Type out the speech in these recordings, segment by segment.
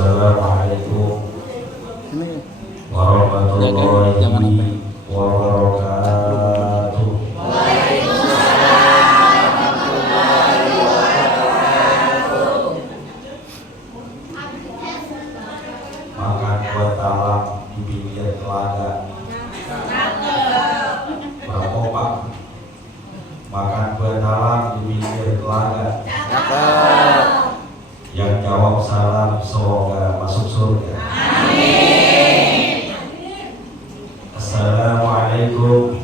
Assalamualaikum warahmatullahi wabarakatuh. Makan buat talam di pinggir telaga. Berapa Pak? Makan buat talam di pinggir telaga. Yang jawab salam semoga masuk surga. Amin. Assalamualaikum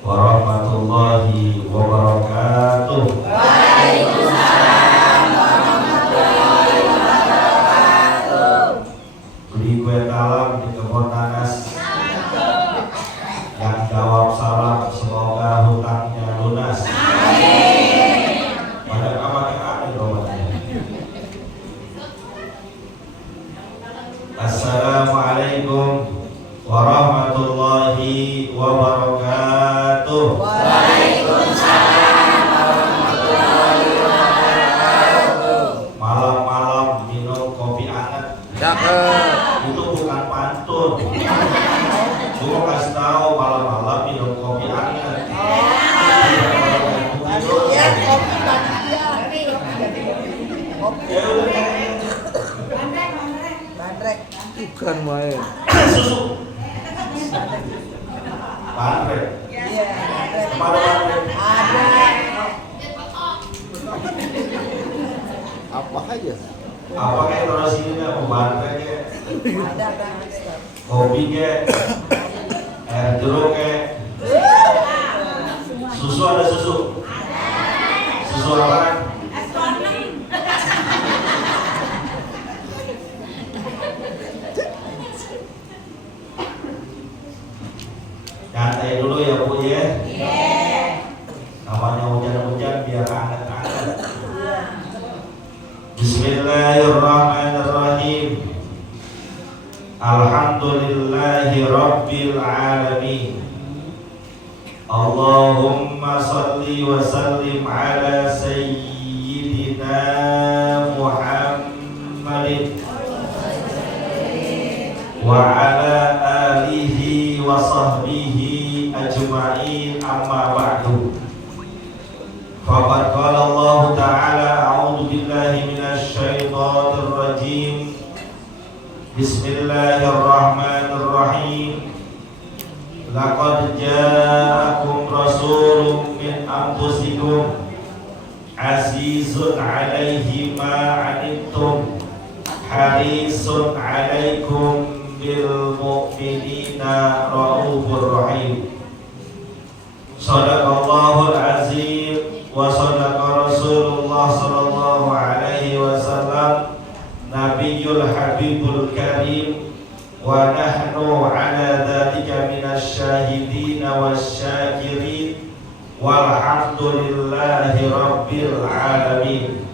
warahmatullahi wabarakatuh. Waalaikumsalam warahmatullahi wabarakatuh. Beli kue talam di kebun nanas. Yang jawab salam semoga hutangnya lunas. Amin. Pada amat romannya. Assalamualaikum warahmatullahi wabarakatuh. Waalaikumsalam warahmatullahi wabarakatuh. Malam-malam minum kopi hangat. Itu bukan pantun. Gua kasih tahu malam-malam minum kopi hangat. Bukan main. Susu. Bandrek. Kemana bandrek? Apa aja? Apa kayak terus ini mau bandrek ya? Kopi ke? Air jeruk ke? Susu ada susu? Susu apa? Santai dulu ya Bu ya. Namanya hujan-hujan biar hangat-hangat. Bismillahirrahmanirrahim. Alhamdulillahi rabbil alamin. Allahumma salli wa sallim ala sayyidina Muhammadin wa ala alihi wa sahbihi ajma'in, amma ba'du. Faqad qala Allah ta'ala a'udzu billahi minasy syaithanir rajim. Bismillahirrahmanirrahim. Laqad ja'akum rasulun min anfusikum azizun 'alaihi ma 'anittum harisun 'alaikum bil mu'minina raufur rahim. Shadaqallahul azim wa shadaqa Rasulullah sallallahu alaihi wasallam Nabiyul Habibul Karim wa nahnu ala dzalika minasy syahidin wasyakirin walhamdulillahi rabbil alamin.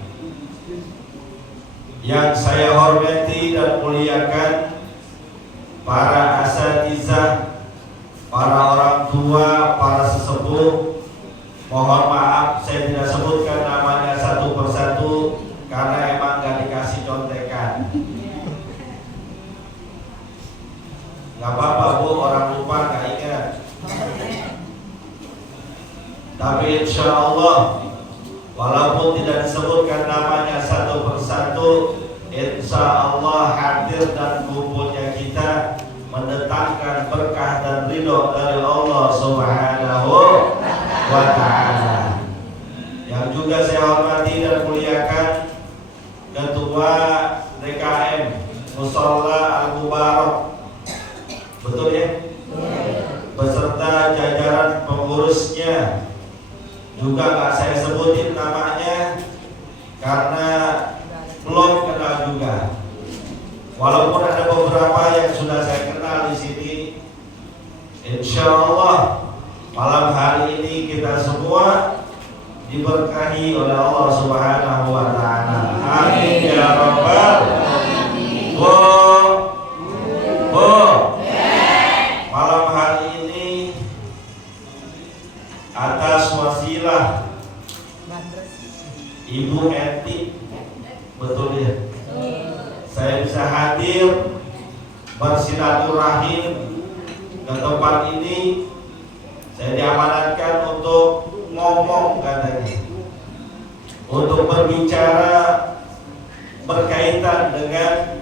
Yang saya hormati dan muliakan para asatizah, para orang tua, para sesepuh, mohon maaf saya tidak sebutkan namanya satu persatu karena emang gak dikasih contekan. Gak apa-apa Bu, orang lupa gak ingat. Tapi insya Allah walaupun tidak disebutkan namanya satu persatu, insya Allah hadir dan kumpulnya kita mendatangkan berkah dan ridho dari Allah Subhanahu wa ta'ala. Yang juga saya hormati dan muliakan Ketua DKM Musholla Al-Mubarak, betul ya? Beserta jajaran pengurusnya. Juga gak saya sebutin namanya karena belum kenal juga. Walaupun ada beberapa yang sudah saya kenal di sini, insya Allah malam hari ini kita semua diberkahi oleh Allah Subhanahu wa ta'ala. Amin ya rabbal alamin. Malam hari ini atas wasilah Ibu Eti, betul ya? Saya bisa hadir bersilaturahim ke tempat ini. Saya diamanatkan untuk ngomong katanya, untuk berbicara berkaitan dengan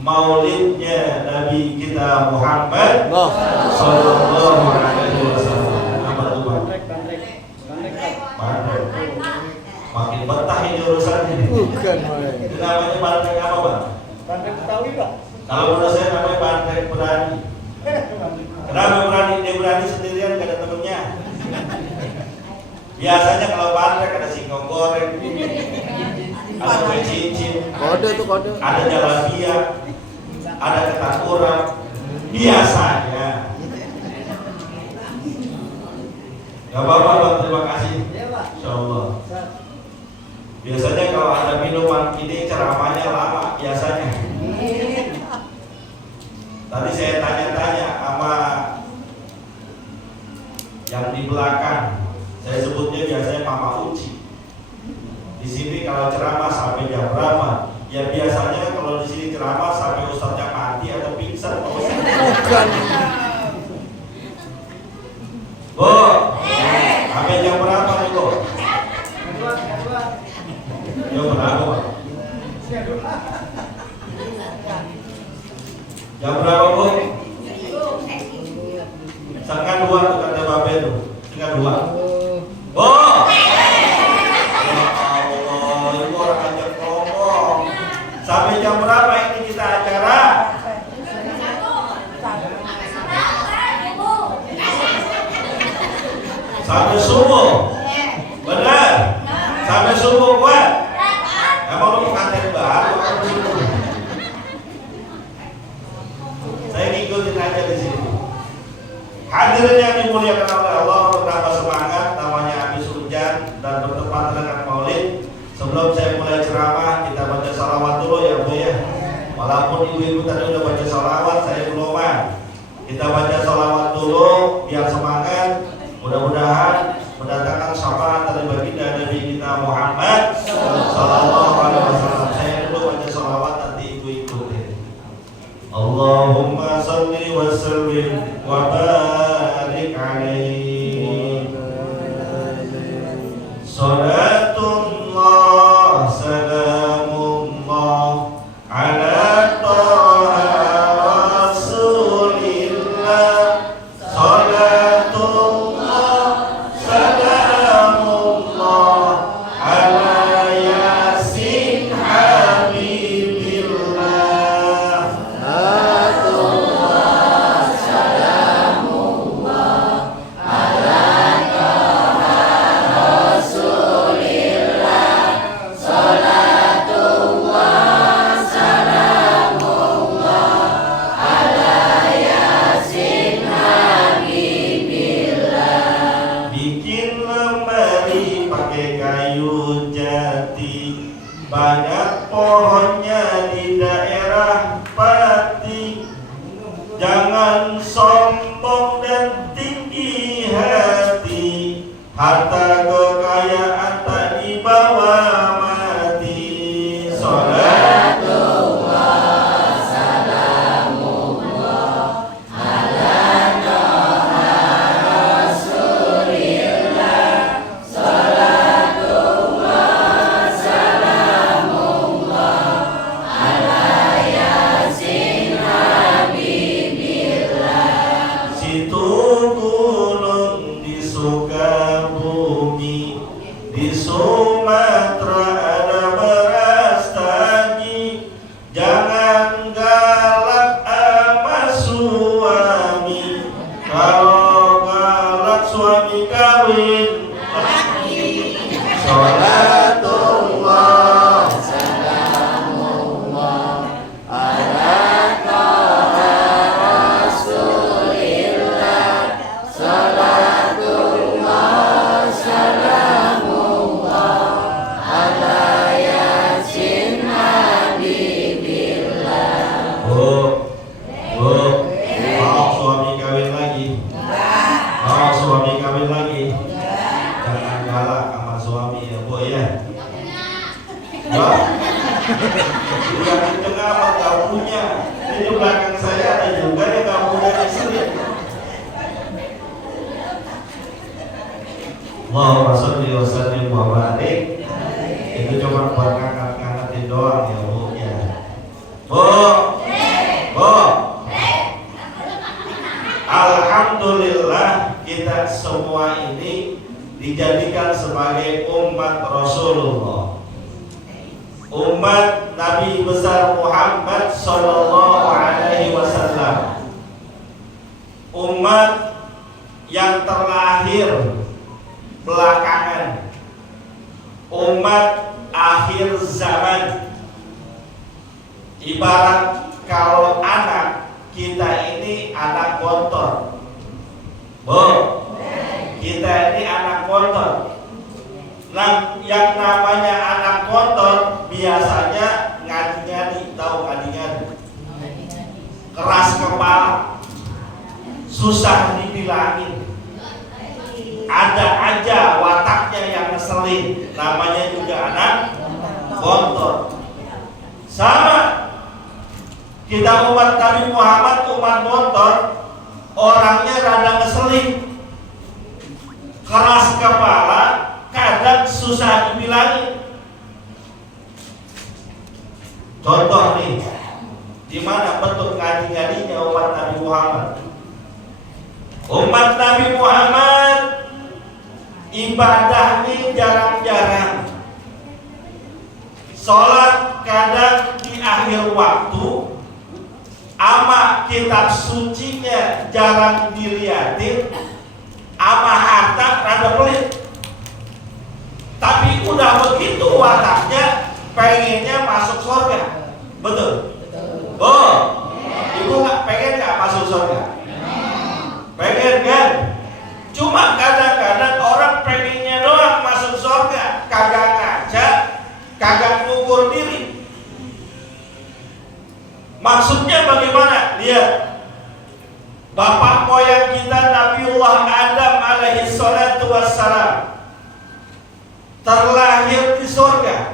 maulidnya Nabi kita Muhammad Sallallahu Alaihi Wasallam. Apa tuh Pak? Bandrek. Makin betah ini urusannya. Bukan main. Itu namanya bandrek apa Pak? Bandrek Betawi Pak. Kalau menurut saya namanya bandrek berani. Kenapa berani? Dia berani sendirian, gak ada temennya. Biasanya kalau bandrek ada singkong goreng, ada kue cincin, Kode tuh kode. ada jalabia, ada ketan urap. Biasanya. Gak apa-apa Bang, terima kasih. Insya Allah. Biasanya kalau ada minuman ini ceramahnya lama biasanya. Tadi saya tanya-tanya sama yang di belakang. Saya sebutnya biasanya Mama Uci. Di sini kalau ceramah sampai jam berapa? Ya biasanya kalau di sini ceramah sampai ustadznya mati atau pingsan. Bukan. Bu, sampai jam berapa nih Bu? Jam berapa Pak? Jam berapa Bu? Setengah 2 tuh kata Bapak itu. Setengah 2. Bu! Ya Allah, ibu orang ajak ngomong. Sampai jam berapa ini kita acara? Sampai subuh. Benar? Sampai subuh kuat? Emang lu pengantin baru? Saya ngikutin aja di sini. Hadirin yang dimuliakan oleh Allah, beberapa semangat namanya habis hujan dan bertepatan dengan Maulid. Sebelum saya mulai ceramah, kita baca salawat dulu ya Bu ya. Walaupun ibu-ibu tadi udah baca salawat, saya belum. Kita baca salawat dulu biar semangat. Mudah-mudahan mendatangkan syafaat dari baginda Nabi kita Muhammad Sallallahu Alaihi Wasallam. Saya dulu baca salawat, nanti ibu ikutin. Allahumma salli wa sallim wa barik alaihi. Salatullah salamullah ala taha rasulillah. Salatullah salamullah ala yasin habibillah. Bikin lemari pakai kayu jati, banyak pohonnya di daerah Pati. Jangan sombong dan tinggi hati, harta kekayaan tak dibawa mati. Salat Yang kenceng apa nggak punya. Ini di belakang saya ada juga yang nggak punya istri. Allahumma sholli wa sallim wa barik. Itu cuma buat ngangkat-ngangkatin doang ya Bu ya. Bu. Alhamdulillah kita semua ini dijadikan sebagai umat Rasulullah, umat Nabi besar Muhammad Sallallahu Alaihi Wasallam, umat yang terlahir belakangan, umat akhir zaman. Ibarat kalau anak kita ini anak motor, Bu, kita ini anak motor. Nah, yang namanya anak motor biasanya ngadi-ngadi, tahu ngadi-ngadi? Keras kepala, susah dibilangin. Ada aja wataknya yang ngeselin, namanya juga anak motor. Sama kita umat Nabi Muhammad, umat motor, orangnya rada ngeselin, keras kepala, kadang susah dibilangin. Contoh nih, di mana bentuk ngadi-ngadinya umat Nabi Muhammad? Umat Nabi Muhammad ibadahnya jarang-jarang, sholat kadang di akhir waktu, ama kitab sucinya jarang diliatin, ama harta rada pelit. Tapi udah begitu wataknya, pengennya masuk surga. Betul? Oh, ibu nggak pengen nggak masuk surga? Pengen kan? Cuma kadang-kadang orang pengennya doang masuk surga, kagak ngaca, kagak ngukur diri. Maksudnya bagaimana? Lihat, bapak moyang kita Nabiullah Adam alaihi salatu wassalam terlahir di surga,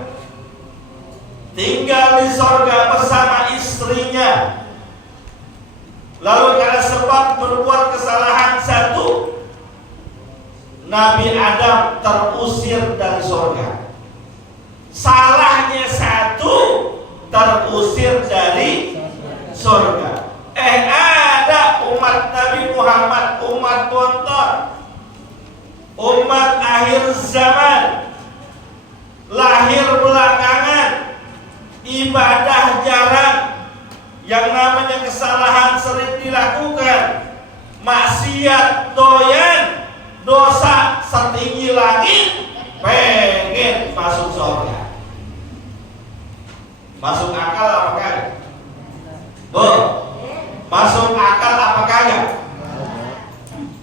tinggal di surga bersama istrinya. Lalu karena sebab berbuat kesalahan satu, Nabi Adam terusir dari surga. Salahnya satu, terusir dari surga. Ada umat Nabi Muhammad, umat bontor, umat akhir zaman, lahir belakangan, ibadah jarang, yang namanya kesalahan sering dilakukan, maksiat doyan, dosa setinggi langit, pengen masuk surga. Masuk akal apa kagak? Bu, masuk akal apa kagak?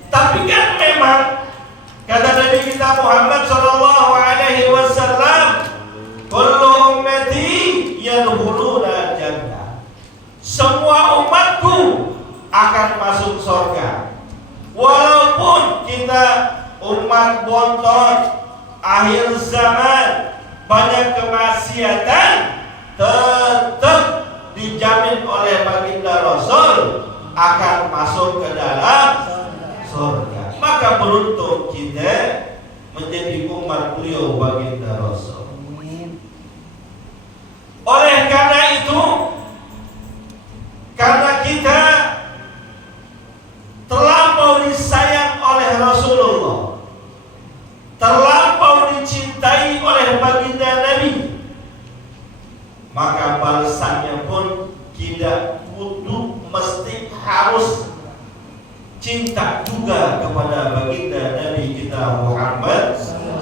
Tapi kan memang kata Nabi kita Muhammad Sallallahu Alaihi Wasallam, kullu ummati yadkhuluna jannah. Semua umatku akan masuk surga. Walaupun kita umat bontot, akhir zaman, banyak kemaksiatan, tetap dijamin oleh baginda Rasul akan masuk ke dalam surga. Maka beruntung kita menjadi umat beliau baginda Rasul. Oleh karena itu, karena kita terlampau disayang oleh Rasulullah, terlampau dicintai oleh baginda Nabi, maka balasannya pun tidak butuh mesti harus cinta juga kepada baginda Nabi kita Muhammad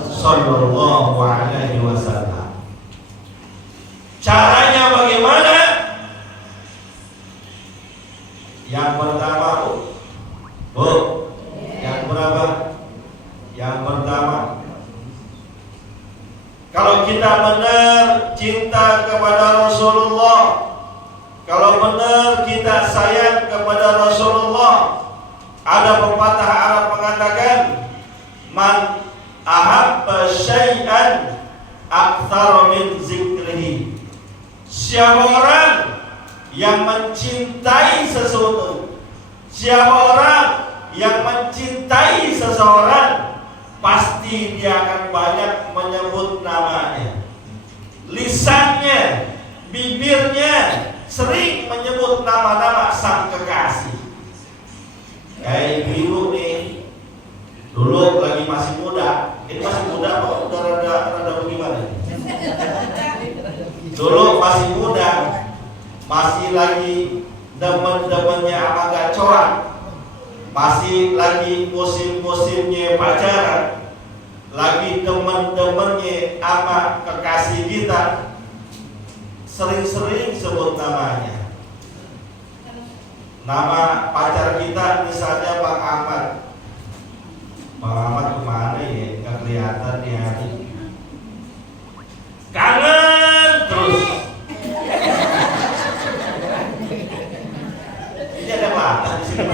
Sallallahu Alaihi Wasallam. Caranya bagaimana? Yang pertama, Bu, yang berapa? Yang pertama, kalau kita benar cinta kepada Rasulullah, kalau benar kita sayang kepada Rasulullah, ada pepatah Arab mengatakan, man ahabba syai'an aktsara min zikrihi. Siapa orang yang mencintai sesuatu, siapa orang yang mencintai seseorang, pasti dia akan banyak menyebut namanya. Lisannya, bibirnya sering menyebut nama-nama sang kekasih. Kayak ibu nih, dulu lagi masih muda. Ini masih muda kok, udah rada bagaimana? Dulu masih muda, masih lagi demen-demennya apa gacoan, masih lagi musim-musimnya pacaran, lagi demen-demennya apa kekasih kita, sering-sering sebut namanya. Nama pacar kita misalnya Bang Ahmad. Bang Ahmad kemana ya? Nggak kelihatan nih hari. Kangen terus. Ini ada mata di sini.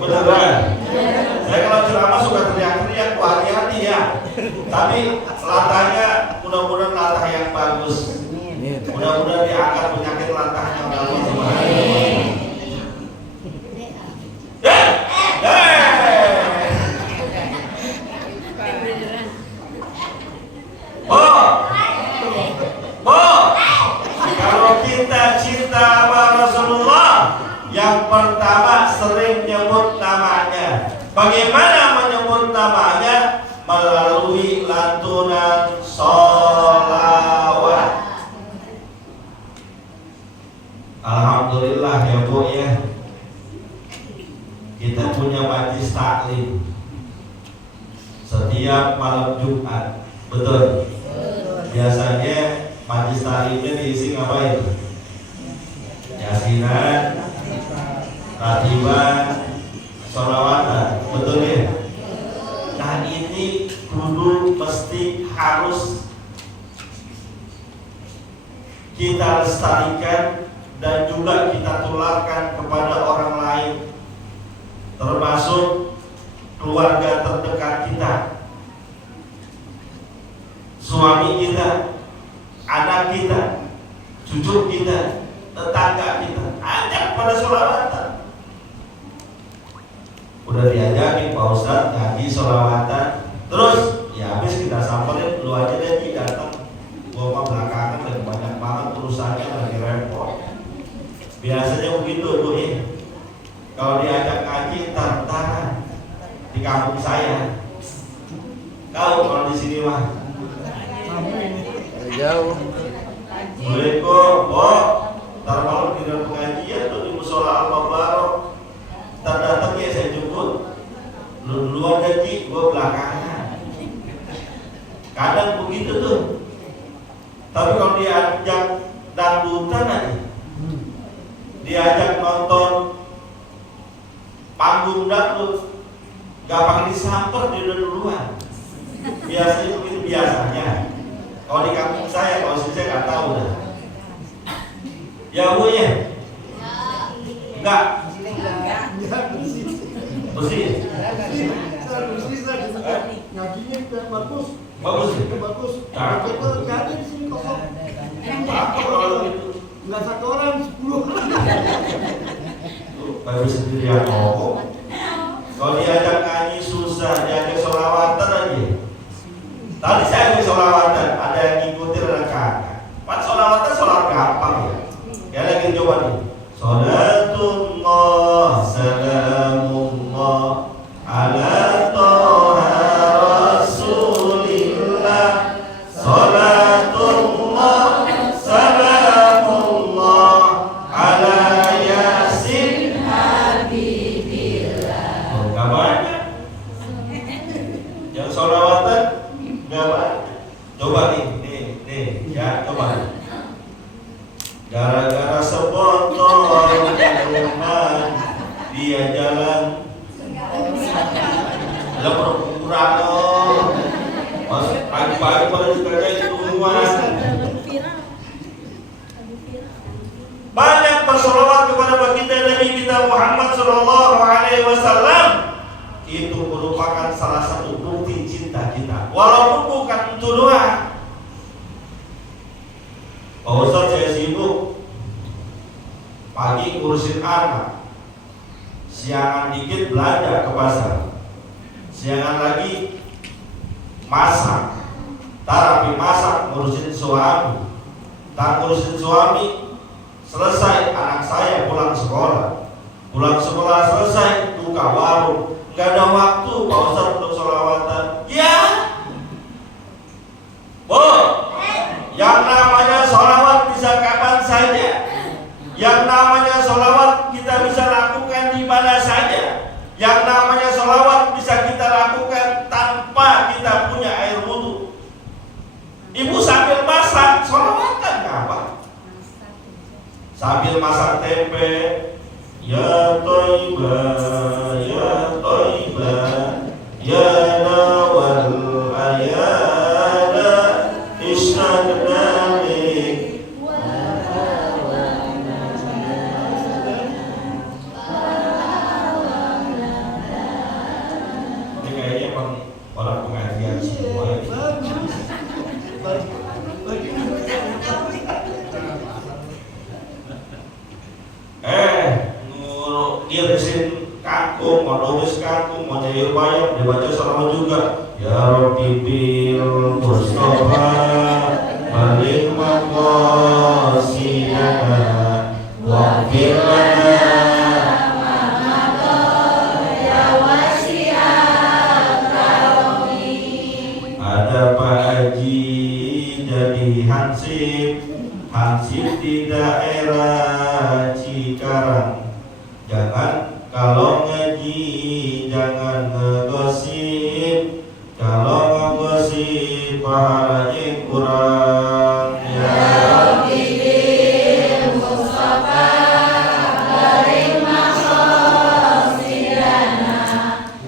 Beneran. Saya kalau ceramah suka teriak-teriak, hati-hati ya. Tapi latahnya mudah-mudahan latah yang bagus. Mudah-mudahan diangkat penyakit latahnya Allah Subhanahu. Kalau kita cinta sama Rasulullah, yang pertama sering nyebut namanya. Bagaimana menyebut namanya? Melalui lantunan sholawat. Alhamdulillah ya Bu ya, kita punya majlis taklim setiap malam Jumat, betul? Biasanya majlis taklimnya diisi ngapain? Yasinan, ratiban, sholawatan, betul ya? Nah ini kudu mesti harus kita lestarikan dan juga kita tularkan kepada orang lain, termasuk keluarga terdekat kita, suami kita, anak kita, cucu kita, tetangga kita. Ajak pada sholawatan. Udah diajakin Pak Ustadz ngaji sholawatan, terus ya habis kita samperin, lu aja deh datang. Gua mah belakangan lagi banyak banget urusannya, lagi repot. Biasanya begitu Bu ya. Kalau diajak ngaji tar-taran di kampung saya. Kau kalau di sini mah jauh. boleh kok, Bo. Ntar malam di dalam pengajian tuh di musola Al-Mubarak. Ntar datang ya saya jemput. Lu duluan jadi, gua belakangan. Kadang begitu tuh. Tapi kalau diajak dangdutan aja, diajak nonton panggung dangdut, gak pakai disamper, dia udah duluan. Biasanya begitu biasanya. Kalau di kampung saya, kalau sini saya nggak tahu dah. Ya Bu ya? Enggak. Bersih. Ngajinya bagus. Bagus ya? Bagus. Nah. Nggak ada di sini kosong. Apa kalau gitu? Nggak satu orang, 10 orang. Baru sendiri yang ngomong. Kalau diajak ngaji susah, diajak sholawatan aja. Tadi saya ajak sholawatan, ada yang ngikutin, ada kakak. Pak sholawatan sholat gampang ya. Ya lagi coba nih. Sholatullah, salamullah, ala toha rasulillah. Sholatullah, salamullah, ala yasin habibillah. Oh, gak banyak. Yang sholawatan gak banyak. Coba nih, ya coba. Gara-gara sepotong rumah dia jalan lepur kurang dong. Mas pagi-pagi pada kerja tungguan. Banyak bersolawat kepada baginda Nabi kita Muhammad Sallallahu Alaihi Wasallam. Itu merupakan salah satu bukti cinta kita. Walaupun bukan untuk doa, Pak Ustadz saya sibuk, pagi ngurusin anak, siangan dikit belanja ke pasar, siangan lagi masak, tapi masak ngurusin suami, tak ngurusin suami, selesai anak saya pulang sekolah selesai buka warung, nggak ada waktu Pak Ustadz untuk sholawatan. Ya, Bu, yang namanya sholawat bisa kapan saja, yang namanya sholawat kita bisa lakukan di mana saja, yang namanya sholawat bisa kita lakukan tanpa kita punya air wudhu. Ibu sambil masak sholawatan apa? Sambil masak tempe, ya Thayyibah, ya Thayyibah, ya Nawal ayada isnadnamik. Ini kayaknya emang orang pengajian semua ini. Ngirisin kangkung, mau nulis kangkung, mau nyayur bayam, dibaca salawat juga. Ya Rabbi bil Mustafa balik maqasidana wa firlana. Ada Pak Haji jadi hansip di daerah Cikarang. Jangan kalau ngaji jangan ngegosip, kalau ngegosip pahalanya kurang. Ya Rabbi bil Mustafa balik maqasidana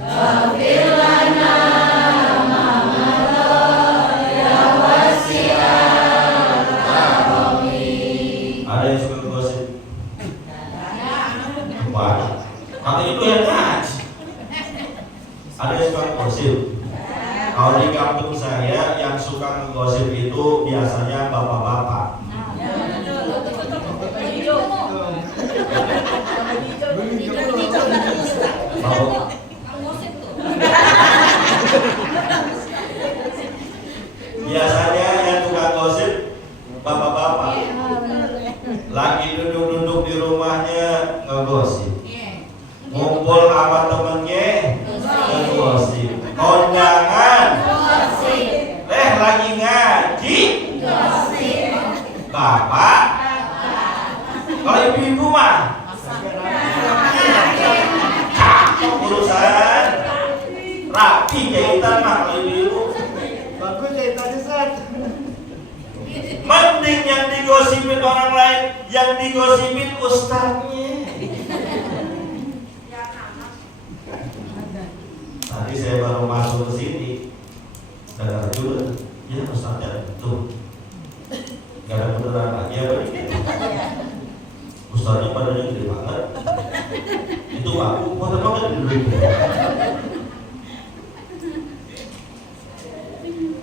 waghfir lana ma madha ya wasi'al karami. Ada yang suka ngegosip? Nanti itu yang ngaji. Ada yang suka ngegosip? Kalau di kampung saya yang suka ngegosip itu biasanya bapak-bapak. Biasanya yang suka ngegosip bapak-bapak. Lagi duduk-duduk di rumahnya ngegosip. Ngumpul sama temennya ngegosip. Kondangan lagi ngaji bapak. Kalau ibu-ibu mah cakep urusan rapi jahitan mah. Kalau ibu-ibu Bagus jahitannya set. mending yang digosipin orang lain, yang digosipin ustadznya. Tadi saya baru masuk ke sini, dengar juga, ya ustadznya tuh, gak ada beneran lagi apa ini? Ustadznya badannya gede banget, itu aku pada banget dulu.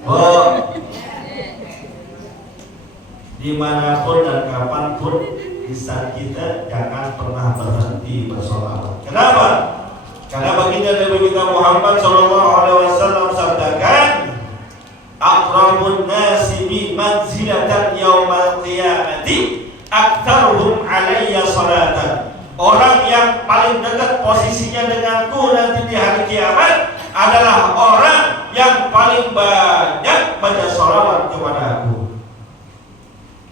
Oh, dimanapun dan kapanpun lisan kita jangan pernah berhenti bersolawat. Kenapa? Karena baginda Nabi kita Muhammad SAW sabdakan, aqrabun nasi bi manzilatan yaumal qiyamati aktsaruhum alayya salatan. Orang yang paling dekat posisinya denganku nanti di hari kiamat adalah orang yang paling banyak baca sholawat kepada aku.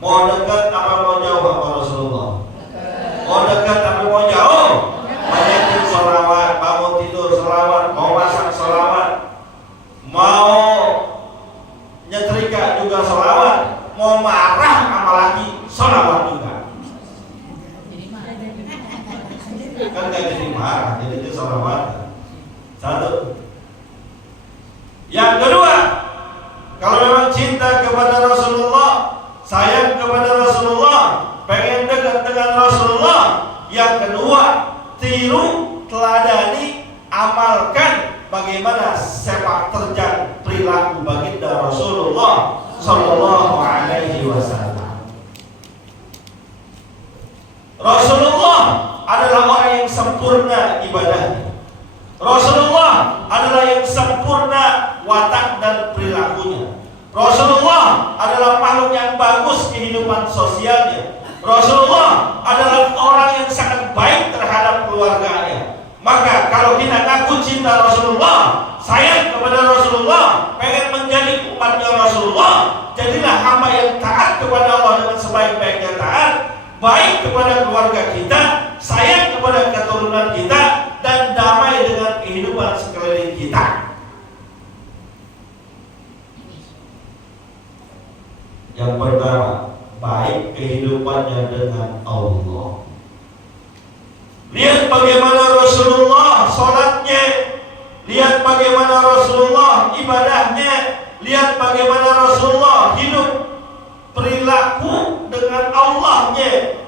Mau dekat apa mau jauh apa Rasulullah? Mau dekat apa mau jauh? Banyakin sholawat, bangun tidur sholawat, mau masak sholawat, mau nyetrika juga sholawat, mau marah apalagi sholawat juga. Kan gak jadi marah, jadi itu sholawat. Satu. Yang kedua, kalau memang cinta kepada Rasulullah, sayang kepada Rasulullah, pengen dekat dengan Rasulullah, yang kedua, tiru, teladani, amalkan bagaimana sepak terjang perilaku baginda Rasulullah Sallallahu Alaihi Wasallam. sempurna ibadahnya. Rasulullah adalah yang sempurna watak dan perilakunya. Rasulullah adalah makhluk yang bagus kehidupan sosialnya. Rasulullah adalah orang yang sangat baik terhadap keluarganya. Maka kalau kita ngaku cinta Rasulullah, sayang kepada Rasulullah, pengen menjadi umatnya Rasulullah, jadilah hamba yang taat kepada Allah dengan sebaik-baiknya taat, baik kepada keluarga kita, sayang kepada keturunan kita, dan damai dengan kehidupan sekeliling kita. Yang pertama, baik kehidupannya dengan Allah. Lihat bagaimana Rasulullah sholatnya, lihat bagaimana Rasulullah ibadahnya, lihat bagaimana Rasulullah hidup perilaku dengan Allahnya.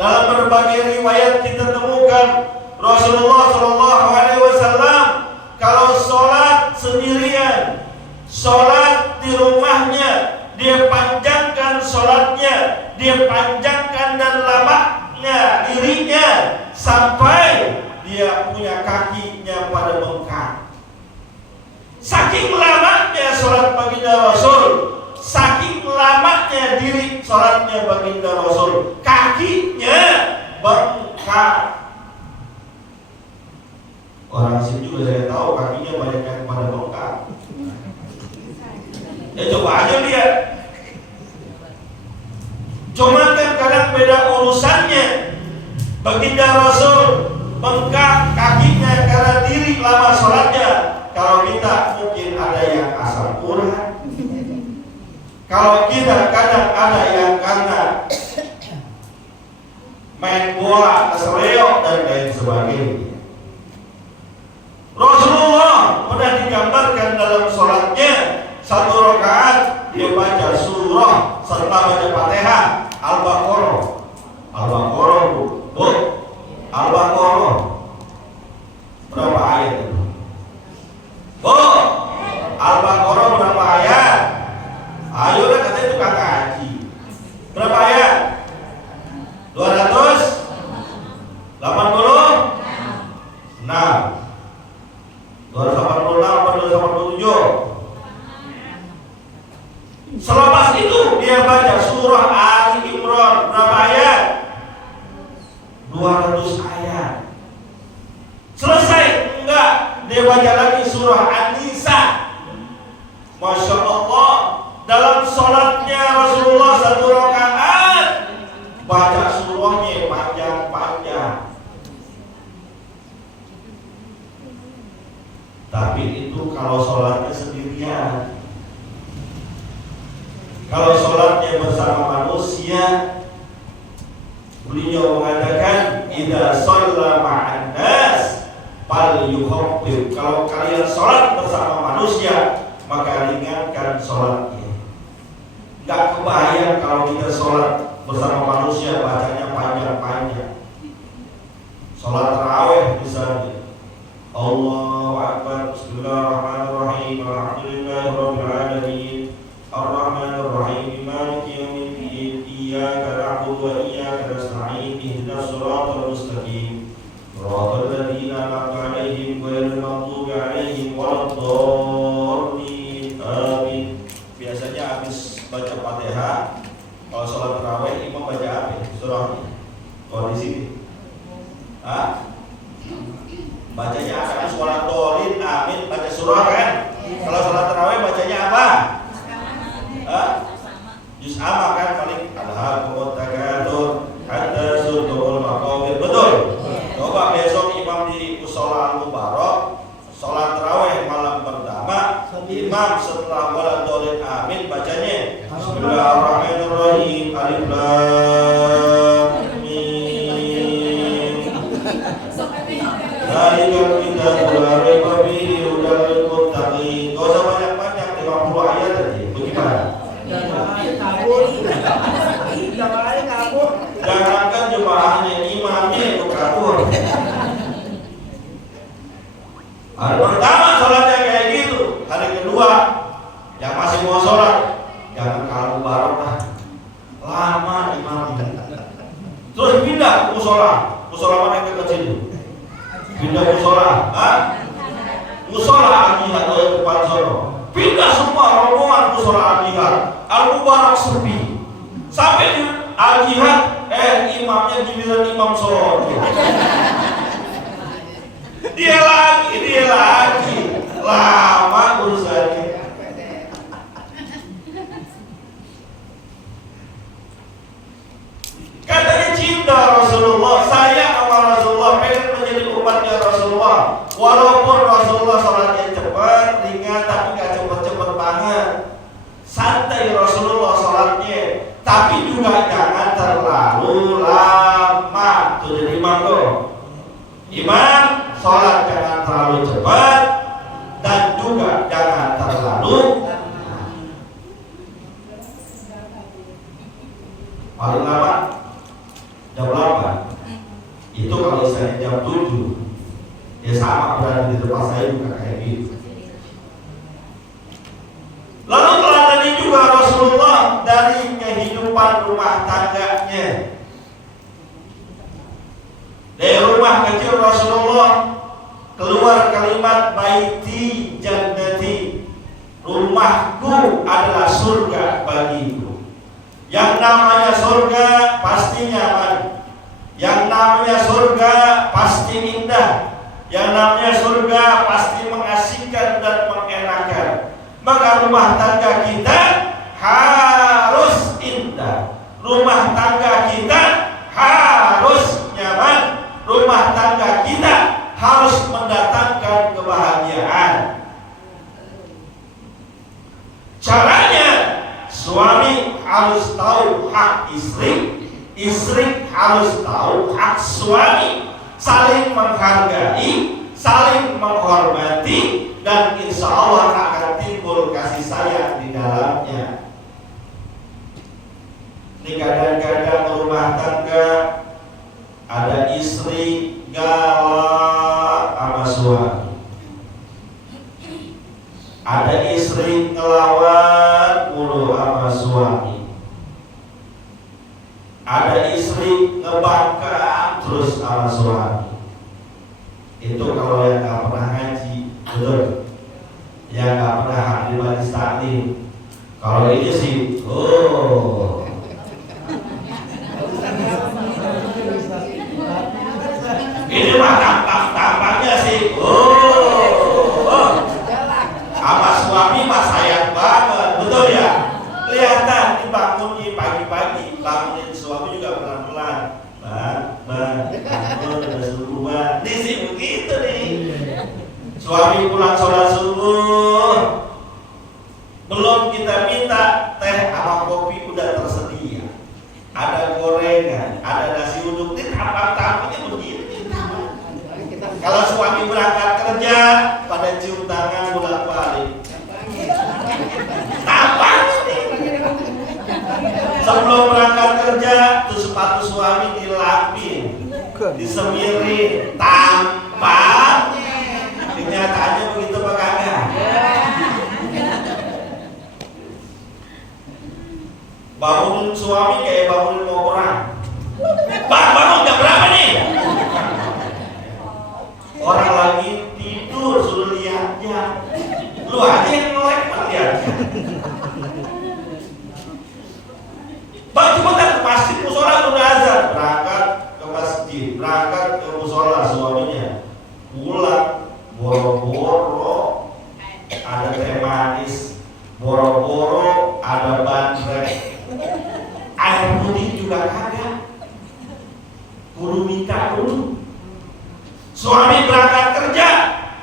Dalam berbagai riwayat kita temukan Rasulullah SAW kalau sholat sendirian, sholat di rumahnya, dia panjangkan sholatnya, dia panjangkan dan labaknya dirinya sampai dia punya kakinya pada bengkak. Saking lamanya sholat baginda Rasul, saking lamanya diri sholatnya baginda Rasul, kakinya bengkak. Orang sini juga saya tahu kakinya banyak yang pada bengkak. Ya coba aja lihat. Cuma kan kadang beda urusannya. Baginda Rasul bengkak kakinya karena diri lama sholatnya. Kalau kita mungkin ada yang asal kurang. Kalau kita kadang ada yang karena main bola, kesereok dan lain sebagainya. Rasulullah pernah digambarkan dalam sholatnya, satu rakaat dia baca surah serta baca Fatihah, Al-Baqarah. Al-Baqarah, Bu. Al-Baqarah. Berapa ayat itu? Bu. Al-Baqarah berapa ayat? Ayo lah, katanya itu kakak haji. Berapa ayat? 286. 286 atau 287. Selepas itu dia baca surah Ali Imran. Berapa ayat? 200 ayat. Selesai? Enggak. Dia baca lagi surah An-Nisa. Masya Allah, dalam sholatnya Rasulullah satu rakaat baca surahnya panjang-panjang. Tapi itu kalau sholatnya sendirian. Kalau sholatnya bersama manusia, beliau mengatakan, idza shalla ma'an nas fal yukhaffif. Kalau kalian sholat bersama manusia, maka ringankan sholatnya. Gak kebayang kalau kita sholat bersama manusia bacanya panjang-panjang. Sholat tarawih misalnya, Allahu Akbar, Bismillahirrahmanirrahim, Alhamdulillahirabbil alamin, Ar-Rahmanir-Rahim, Maliki yaumiddin, Iyyaka na'budu wa iyyaka nasta'in, ihdinas siratal mustaqim, siratal ladzina an'amta 'alaihim ghairil maghdubi 'alaihim waladdallin. Amin. Biasanya habis baca Fatihah, kalau sholat tarawih imam baca apa? Surahnya. Oh di sini. Bacanya apa? Sholat dolin, amin, baca surah kan? Kalau sholat tarawih bacanya apa? Juz amma kan paling alhaakumut takatsur hatta zurtumul maqabir. Betul. Coba besok imam di mushola Al-Mubarak sholat tarawih malam pertama, imam setelah wala dolin amin bacanya Bismillahirrahmanirrahim, alif lam mim. Zalikal kitabul la raiba fihi hudal lil muttaqin. Gak usah banyak-banyak, 50 ayat aja. Bagaimana? Jangankan jemaahnya, imamnya itu kabur. Hari pertama sholatnya kayak gitu. Hari kedua yang masih mau sholat, jangan kalau barokah, lama imamnya. Terus pindah ke musola mana yang dekat situ? Pindah musola, musola Al-Jihad ke Pansoro. Pindah semua rombongan musola Al-Jihad. Al-Mubarak sepi. Sampai di Al-Jihad, imamnya giliran imam sholat. Dia lagi. Lama urusannya. Katanya cinta Rasulullah, sayang sama Rasulullah, pengen menjadi umatnya Rasulullah. Walaupun Rasulullah sholatnya cepat, ringan, tapi gak cepet-cepet banget. Santai Rasulullah sholatnya, tapi juga jangan terlalu lama. Tuh jadi imam tuh. Imam sholat jangan terlalu cepat dan juga jangan terlalu paling lama jam 8. Itu kalau saya jam 7 ya sama berada di tempat saya juga kayak gitu. Lalu teladani juga Rasulullah dari kehidupan rumah tangganya. Dari rumah kecil Rasulullah keluar kalimat baiti jannati, rumahku adalah surga bagiku. Yang namanya surga pasti nyaman. Yang namanya surga pasti indah. Yang namanya surga pasti mengasihkan dan mengenakan. Maka rumah tangga kita harus indah. Rumah tangga kita harus nyaman. Rumah tangga kita harus mendatangkan kebahagiaan. Caranya, suami harus tahu hak istri, istri harus tahu hak suami, saling menghargai, saling menghormati, dan insya Allah akan timbul kasih sayang di dalamnya. Ini kadang-kadang rumah tangga ada istri galak sama suami, ada istri ngelawan mulu sama suami, ada istri ngebangkang terus sama suami. Itu kalau yang gak pernah ngaji, betul? Yang gak pernah hadir majelis taklim. Kalau ini sih, ini mah tampaknya sih, sama suami mah sayang banget, betul ya? Kelihatan dibangunin pagi-pagi, bangunin suami juga pelan-pelan. Bangun udah subuhan. Nih sih begitu nih. Suami pulang sholat subuh, belum kita minta teh sama kopi udah tersedia. Ada gorengan, ada nasi uduk, ini tampaknya begini. Kalau suami berangkat kerja, pada cium tangan bolak-balik. Tampang nih. Sebelum berangkat kerja, tuh sepatu suami dilapin, disemirin, tampang. Kenyataannya begitu apa kagak? Bangunin suami kayak bangunin mau perang. Bangun jam berapa nih? Orang lagi tidur suruh lihat jam. Lu aja yang melek lihatnya. Bang cepetan ke masjid, musola udah azan. Berangkat ke masjid, berangkat ke musola suaminya. Pulang boro-boro ada teh manis, boro-boro ada bandrek. Air putih juga kagak. Kudu minta dulu. Suami berangkat kerja,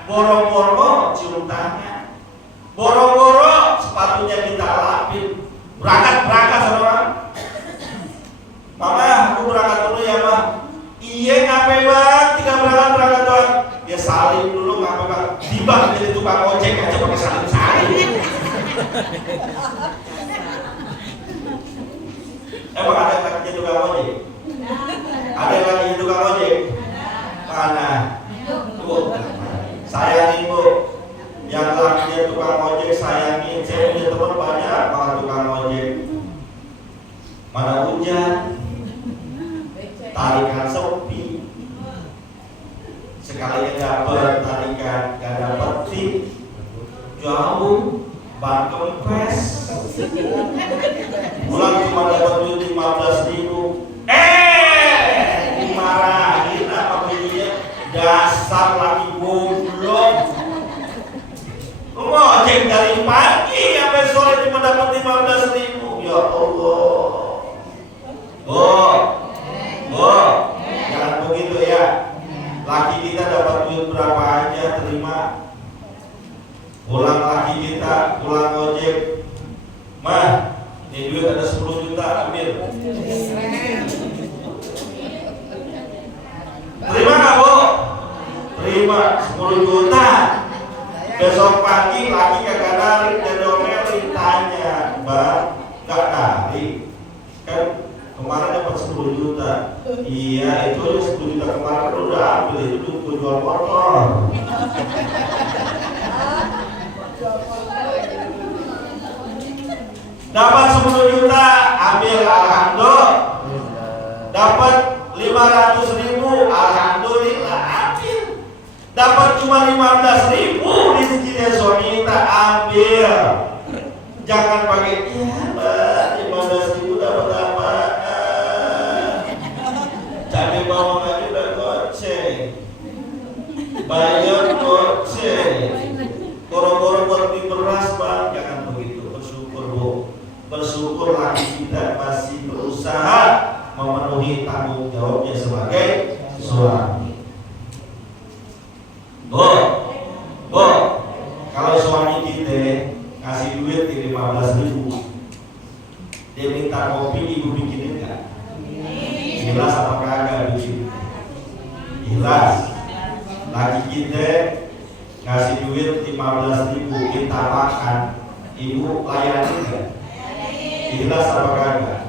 boro-boro cium tangan, boro-boro sepatunya kita lapin. Berangkat saudara. Mama, aku berangkat dulu ya Bang. Iya ngapain Bang? Tinggal berangkat Bang. Dia salim dulu ngapain Bang? Tiba jadi tukang ojek aja pakai salim. Emang ada yang lagi jadi tukang ojek? Ada yang lagi jadi tukang ojek? Mana? Bu, sayangin Bu. Yang lakinya tukang ojek sayangin. Saya punya teman banyak banget tukang ojek. Mana hujan, tarikan sepi. Sekalian ban kempes. Pulang cuma dapat duit 15.000. Dimarahin apa dia? Dasar laki goblok. Lu ngojek dari pagi sampai sore cuma dapat 15.000. Ya Allah. Jangan begitu ya. Laki kita dapat duit berapa aja terima. Pulang laki kita, pulang ojek. Mah, ini duit ada 10 juta ambil. Terima nggak Bu? Terima 10 juta. Besok pagi laki kagak narik dan domelin, tanya, Bang, nggak narik? Kan kemarin dapat 10 juta. Iya, itu aja 10 juta kemarin udah ambil, itu duit jual motor. Dapat 10 juta, ambil, alhamdulillah. Dapat 500.000, alhamdulillah, ambil. Dapat cuma 15.000, rezekinya suami kita, ambil. Jangan pakai, ya Mbak, 15.000 dapat apa? Cabai bawang aja udah goceng, bayar goceng, koro-koro buat beli beras Bang. Jangan begitu, bersyukur Bu. Bersyukur laki kita masih berusaha memenuhi tanggung jawabnya sebagai suami. Bu, kalau suami kita kasih duit di 15.000, dia minta kopi, ibu bikinin nggak? Jelas apa kagak bikin? Jelas. Laki kita kasih duit 15.000, kita makan, ibu layanin nggak? Jelas apa kagak?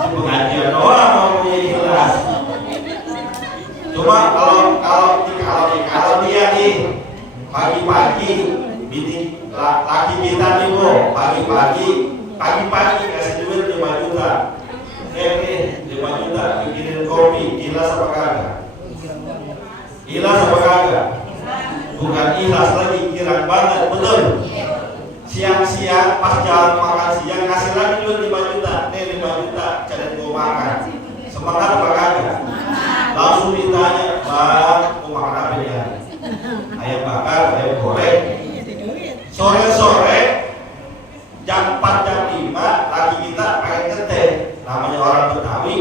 Di pengajian doang mau jelas. Cuma kalau dia nih pagi-pagi, laki kita nih Bu, pagi-pagi kasih duit 5 juta. Nih 5 juta bikinin kopi, ikhlas apa kagak? Ikhlas apa kagak? Bukan ikhlas lagi, kirang banget, betul? Siang-siang pas jalan makan siang kasih lagi duit 5 juta. Nih 5 juta cari gua makan. Semangat apa kagak? Langsung ditanya, Bang, mau makan apa ya? Ayam bakar, ayam goreng. Sore-sore jam 4 jam 5 laki kita pengen ngeteh. Namanya orang Betawi,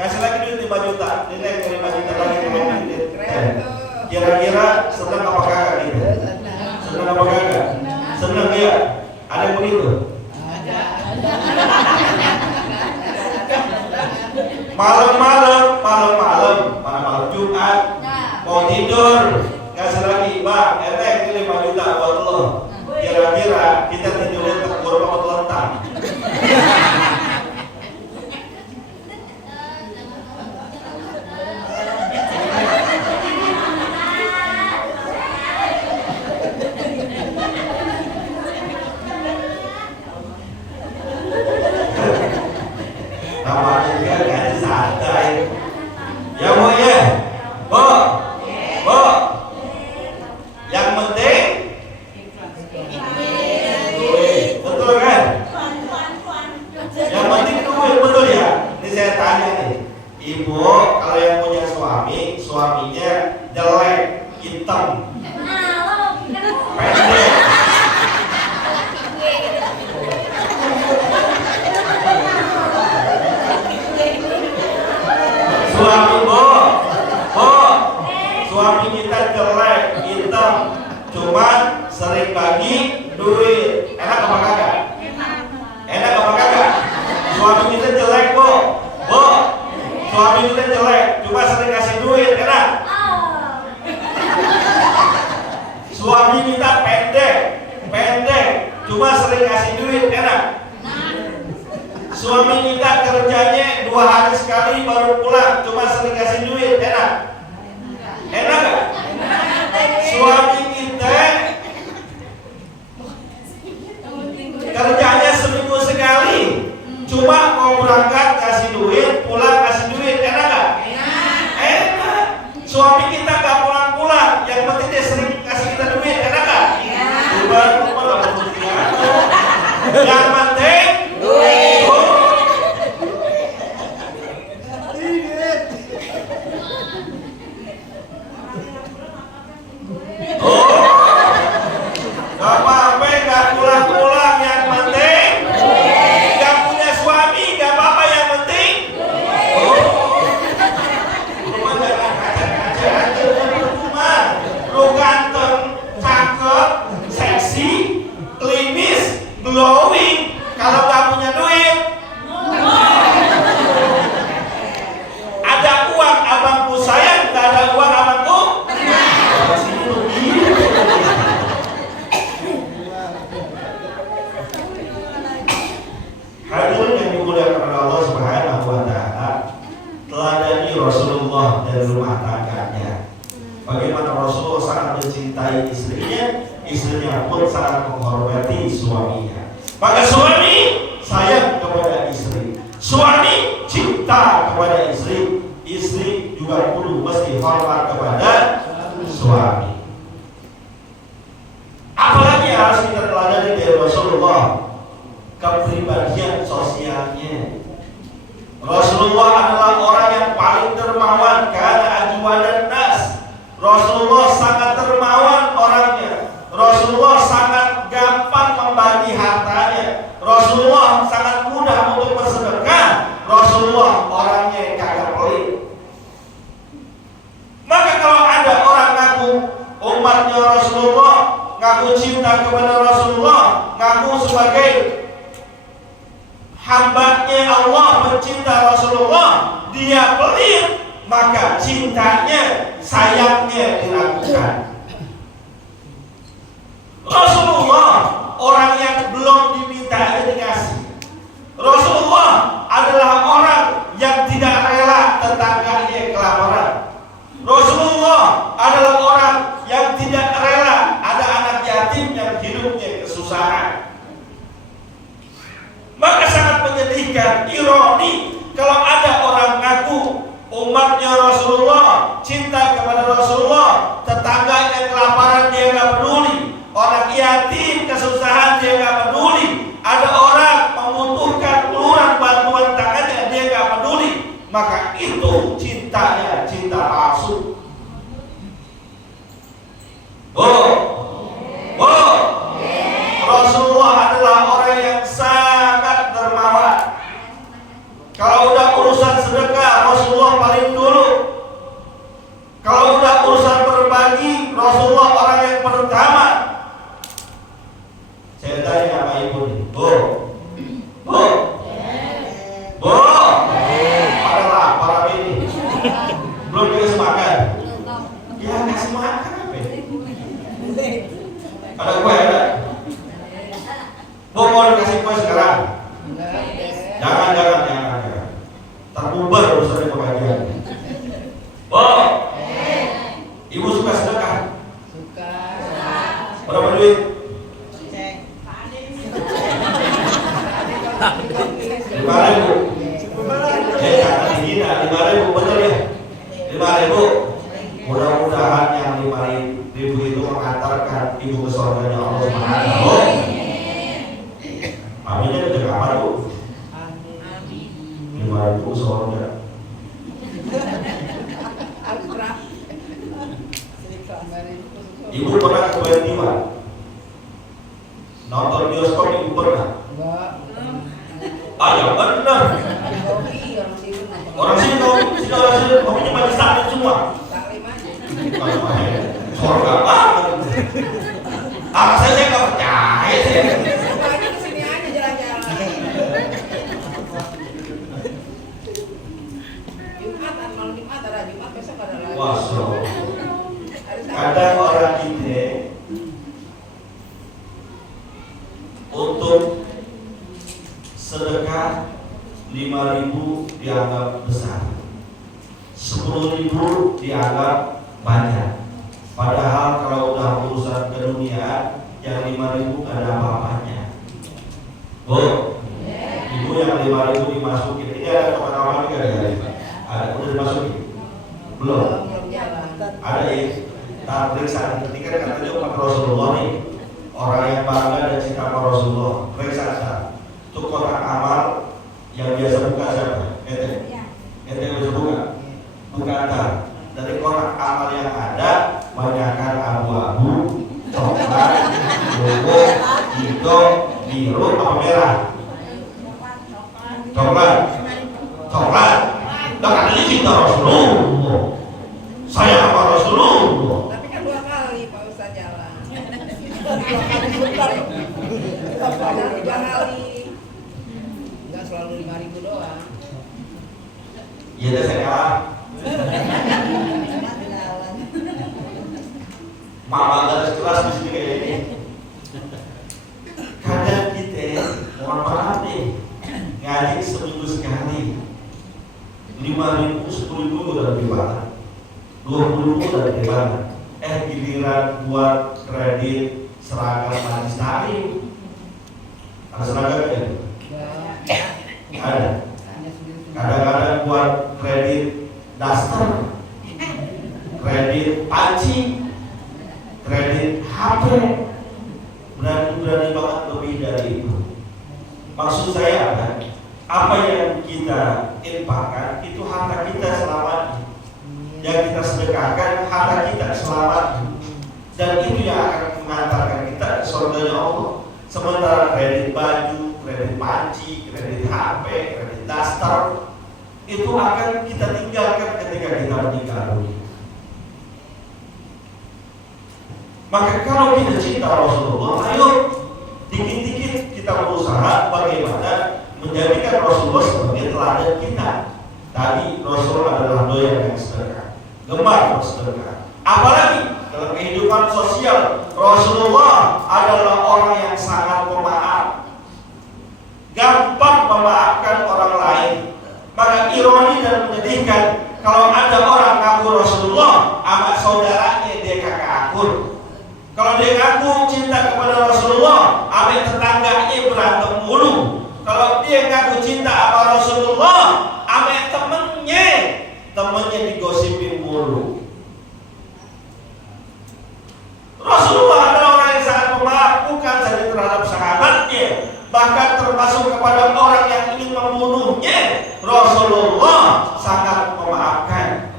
ngasih lagi duit 5 juta. Ini 5 juta lagi duit. Kira-kira seneng apa kagak gitu? Seneng apa kagak? Seneng ya? Ada yang begitu? Malam Jumat mau tidur, kasih lagi, Bang, ini 5 juta buat lo. Kira-kira kita tidurnya tekur apa telentang? Namanya juga gaji santai. Ya Bu ya, Bu, yang penting duit, betul kan? Yang penting duit, betul ya? Ini saya tanya nih, Ibu, kalau yang punya suami, suaminya jelek, hitam, pendek, suami kita jelek, hitam, cuman sering bagi duit. Enak apa kagak? Enak apa kagak? Suami kita jelek Bu, suami kita jelek, cuma sering kasih duit. Enak? Suami kita pendek, cuma sering kasih duit. Enak? Suami kita kerjanya 2 hari sekali baru pulang, cuma sering kasih duit. Enak? Enak gak? Suami kita kerjanya seminggu sekali, cuma mau berangkat kasih duit, pulang kasih duit. Enak gak? Enak. Suami kita istrinya, istrinya pun sangat menghormati suaminya. Maka suami sayang kepada istri, suami cinta kepada istri, istri juga perlu mesti hormat kepada suami. Apalagi harus kita pelajari dari Rasulullah, kepribadian sosialnya. Rasulullah adalah orang yang paling dermawan, karena ajwadan nas. Rasulullah sangat dermawan orangnya. Rasulullah sangat gampang membagi hartanya. Rasulullah sangat mudah untuk bersedekah. Rasulullah orangnya yang kagak pelit. Maka kalau ada orang ngaku umatnya Rasulullah, ngaku cinta kepada Rasulullah, ngaku sebagai hambanya Allah, pencinta Rasulullah, dia pelit, maka cintanya, sayangnya diragukan. Rasulullah orang yang belum diminta aja dikasih. Rasulullah adalah orang yang tidak rela tetangganya kelaparan. Rasulullah adalah orang yang tidak rela ada anak yatim yang hidupnya kesusahan. Maka sangat menyedihkan, ironi kalau ada orang ngaku umatnya Rasulullah, cinta kepada Rasulullah, tetangganya kelaparan dia nggak peduli, orang yatim kesusahan dia nggak peduli, ada orang membutuhkan uluran bantuan tangannya dia nggak peduli, maka itu cintanya cinta palsu. Rasulullah adalah orang yang sangat dermawan. Kalau udah urusan sedekah, Rasulullah paling dulu. Kalau udah urusan berbagi, Rasulullah orang yang pertama. Saya tanya sama ibu nih, Bu, ada lapar ini, belum dikasih makan. Ya kasih makan apa? Ada kue ada? Bu mau dikasih kue sekarang? Jangan. Terbubar urusannya pembagian. Bu, ibu suka sedekah? Suka. Berapa duit? 5.000. Jangan dihina, 5.000 betul ya? 5.000. Mudah-mudahan yang 5.000 itu mengantarkan ibu ke surganya Allah Subhanahu. Aminnya udah kapan Bu? 5.000 surga. Ibu pernah ke Bentiwan? Nonton bioskop ibu pernah? Ya benar. Orang sini hobinya baca taklim semua. Surga banget. Saya nggak percaya sih. Kesini aja jalan-jalan. Malam Jumat ada Jumat, besok ada lagi. Wah, kadang orang kita untuk sedekah 5.000 dianggap besar, 10.000 dianggap banyak. Padahal kalau udah urusan keduniaan, yang 5.000 gak ada apa-apanya. Bu, ibu yang 5.000 dimasukin, ini ada teman-teman juga ya? Ada, udah dimasukin? Belum? Ada ya? Nah, periksa, ini kan katanya umat Rasulullah nih, orang yang bangga dan cinta sama Rasulullah. Periksa, itu kotak amal yang biasa buka siapa? Ente bisa buka? Buka antar. Dari kotak amal yang ada, banyakkan abu-abu, coklat, ungu, hijau, biru, apa merah? Coklat. Nah katanya cinta Rasulullah, saya sama Rasulullah. Tapi kan 2 kali Pak Ustaz jalan. 2 kali. Enggak selalu 5.000 doang. Iya deh saya kalah. Mama garis keras di sini kayak ini. Kadang kita, mohon maaf nih, ngaji seminggu sekali. 5.000, 10.000 udah lebih banget. 20.000 udah lebih banget. Giliran buat kredit seragam majelis taklim. Ada seragamnya? Ada. Kadang-kadang buat kredit daster, kredit panci, kredit HP, berani-berani banget lebih dari itu. Maksud saya apa yang kita infakkan itu harta kita selamat, yang kita sedekahkan harta kita selamat, dan itu yang akan mengantarkan kita ke surganya Allah. Sementara kredit baju, kredit panci, kredit HP, kredit daster itu akan kita tinggalkan ketika kita meninggal dunia. Maka kalau kita cinta Rasulullah, ayo dikit-dikit kita berusaha bagaimana menjadikan Rasulullah sebagai teladan kita. Tadi Rasulullah adalah doyan yang sedekah, gemar bersedekah. Apalagi dalam kehidupan sosial, Rasulullah adalah orang yang sangat pemaaf, gampang memaafkan orang lain. Maka ironi dan menyedihkan kalau ada orang ngaku Rasulullah, sama saudaranya dia kagak akur. Kalau dia ngaku cinta kepada Rasulullah, sama tetangganya berantem mulu. Kalau dia ngaku cinta sama Rasulullah, sama temennya digosipin mulu. Rasulullah adalah orang yang sangat pemaaf, bukan saja terhadap sahabatnya, bahkan termasuk kepada orang yang ingin membunuhnya. Rasulullah sangat memaafkan.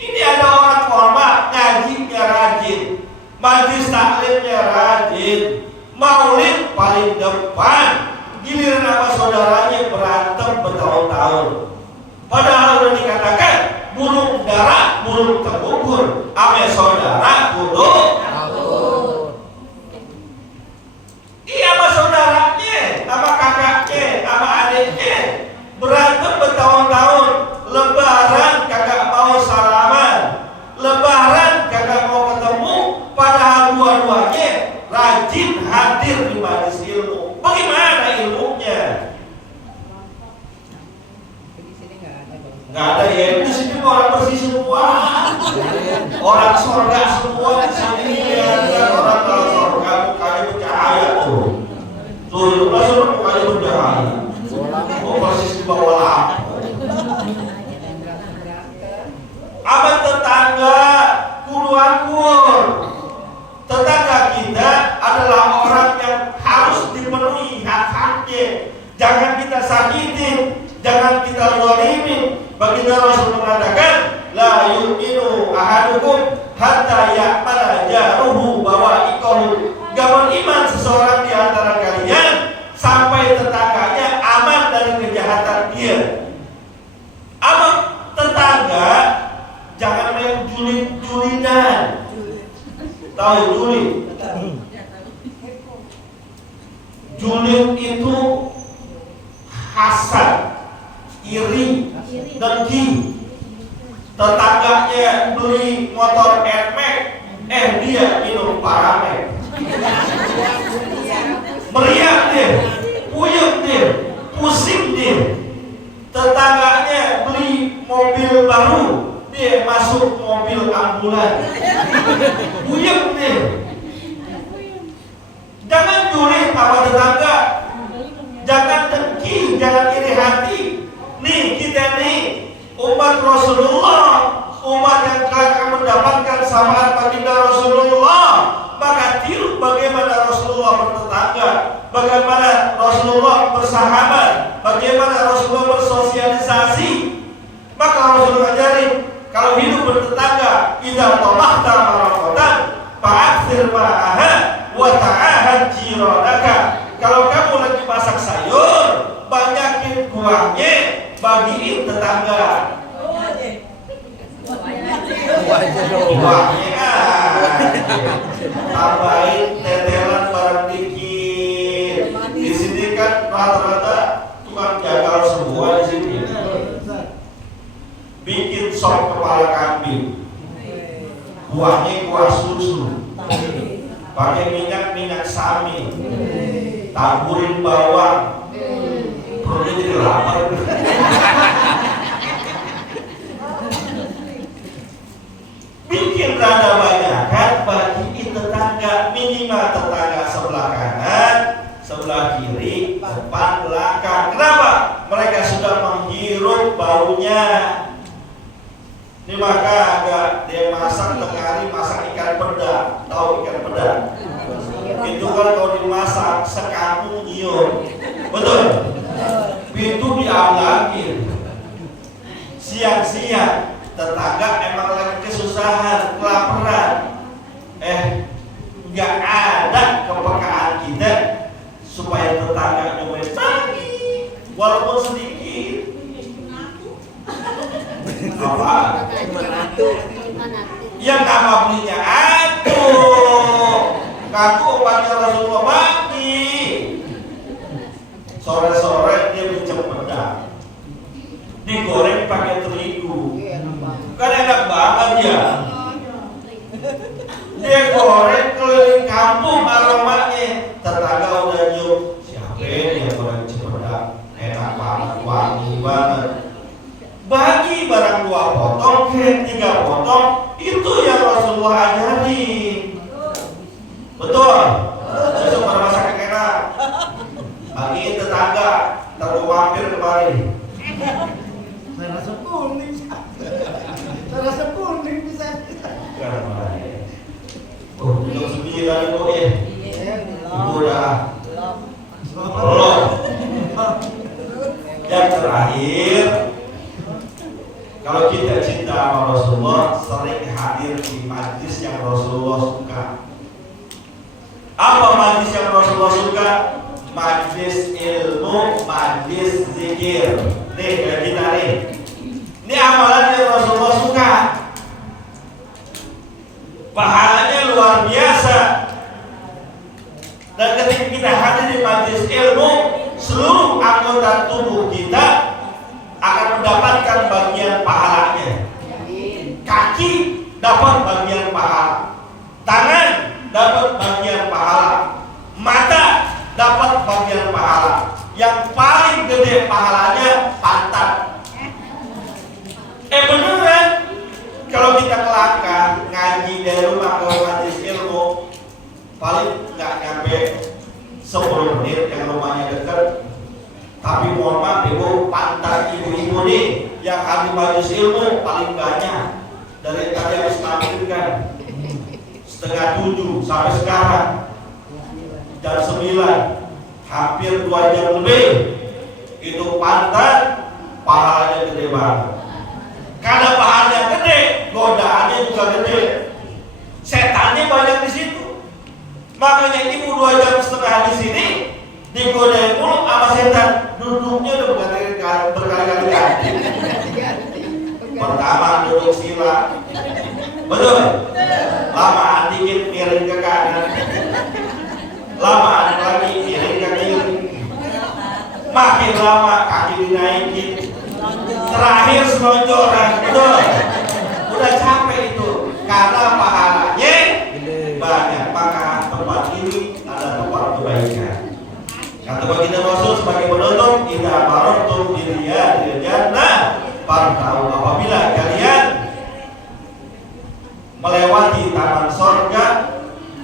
Ini ada orang format, ngajinya rajin, majlis taklimnya rajin, maulid paling depan, giliran sama saudaranya berantem bertahun-tahun. Padahal sudah dikatakan burung dara, burung tergugur, ame saudara kudu iya sama saudaranya, sama kakaknya, sama adiknya berantem bertahun-tahun. Lebaran kagak mau salaman, lebaran kagak mau ketemu, padahal dua-duanya rajin hadir di majelis ilmu. Bagaimana ilmunya? Nggak ada ya, di sini orang bersih semua, orang surga semua di sini ya. Orang kalau surga mukanya bercahaya tuh, tuh Rasul mukanya bercahaya, oh persis di bawah lampu. Abang tetangga kudu akur. Tetangga kita adalah orang yang harus dipenuhi hak-haknya. Jangan kita sakitin, jangan kita zalimin. Baginda Rasul mengatakan, la yu'minu ahadukum hatta ya'mala jaruhu bawa'iqahu. Gak beriman seseorang di antara kalian sampai tetangganya aman dari kejahatan dia. Aman tetangga, jangan main julid-julidan. Tahu julid? Julid itu hasad, iri, dengki. Tetangganya beli motor Nmax, dia minum Paramek. Meriak dia, puyeng dia, pusing dia. Tetangganya beli mobil baru, dia masuk mobil ambulan. Puyeng dia. Jangan julid sama tetangga, jangan dengki, jangan iri hati. Nih kita nih umat Rasulullah, umat yang akan mendapatkan syafaat baginda Rasulullah. Maka tiru bagaimana Rasulullah bertetangga, bagaimana Rasulullah bersahabat, bagaimana Rasulullah bersosialisasi. Maka Rasulullah ajarin kalau hidup bertetangga, idza tamahta maraqatan fa'aksir ma'aha wa ta'ahad jiranaka. Kalau kamu lagi masak sayur, banyakin kuahnya, bagiin tetangga. Kuahnya tambahin tetelan barang dikit. Di sini kan rata-rata tukang jagal semua di sini. Bikin sop kepala kambing, kuahnya kuah susu, pakai minyak sami, taburin bawang, perutnya jadi lapar. Bikin rada banyak kan bagi sebelah kiri, depan, belakang. Kenapa? Mereka sudah menghirup baunya. Ini maka agak dia masak tengah hari, masak ikan peda. Tahu ikan peda? Itu kan kalau dimasak sekampung nyium. Betul? Pintu diambil. Siang-siang tetangga emang lagi kesusahan, kelaparan. Nggak ada kepekaan kita supaya tetangga nyobain pagi, walaupun sedikit. Apa? Yang nama belinya ngaku obatnya Rasulullah mati. Sore-sore dia beli cempedak, digoreng pakai terigu. Kan enak banget ya. Dia goreng keliling kampung aromanya. Tetangga udah nyium, siapa yang goreng cempedak, enak banget, wangi banget. Bagi barang 2 potong ke 3 potong, itu yang Rasulullah ajarin. Betul? Besok pada masak enak. Bagi tetangga, terlalu mampir kemari. Saya rasa kuning. Saya rasa kuning bisa. Oh, belum 9 ibu ya. Ibu udah belum. Yang terakhir, kalau kita cinta sama Rasulullah, sering hadir di majlis yang Rasulullah suka. Apa majlis yang Rasulullah suka? Majlis ilmu, majlis zikir. Nih, kayak kita nih. Ini amalan yang Rasulullah suka. Pahalanya luar biasa. Dan ketika kita hadir di majlis ilmu, seluruh anggota tubuh kita akan mendapatkan bagian pahalanya. Kaki dapat bagian pahala, tangan dapat bagian pahala, mata dapat bagian pahala. Yang paling gede pahalanya pantat. Beneran. Kalau kita kelakar ngaji dari rumah ke majlis ilmu, paling nggak nyampe 10 menit yang rumahnya dekat. Tapi mohon maaf ibu, pantat ibu-ibu nih yang hadir majlis ilmu paling banyak. Dari tadi habis maghrib kan, 6:30 sampai sekarang jam 9, hampir 2 jam lebih. Itu pantat pahalanya gede banget. Karena pahalanya gede, godaannya juga gede. Setannya banyak di situ. Makanya ibu 2,5 jam di sini digodain mulu sama setan. Duduknya udah berkali-kali ganti. Pertama duduk sila, betul? Lamaan dikit miring ke kanan, lamaan lagi miring ke kiri. Makin lama kaki dinaikin, terakhir selonjoran, betul? Udah capek itu, karena pahalanya banyak. Maka tempat ini adalah tempat kebaikan. Kata baginda Rasul sebagai penutup, idza marartum bi riyadil jannah fartau, apabila kalian melewati taman sorga,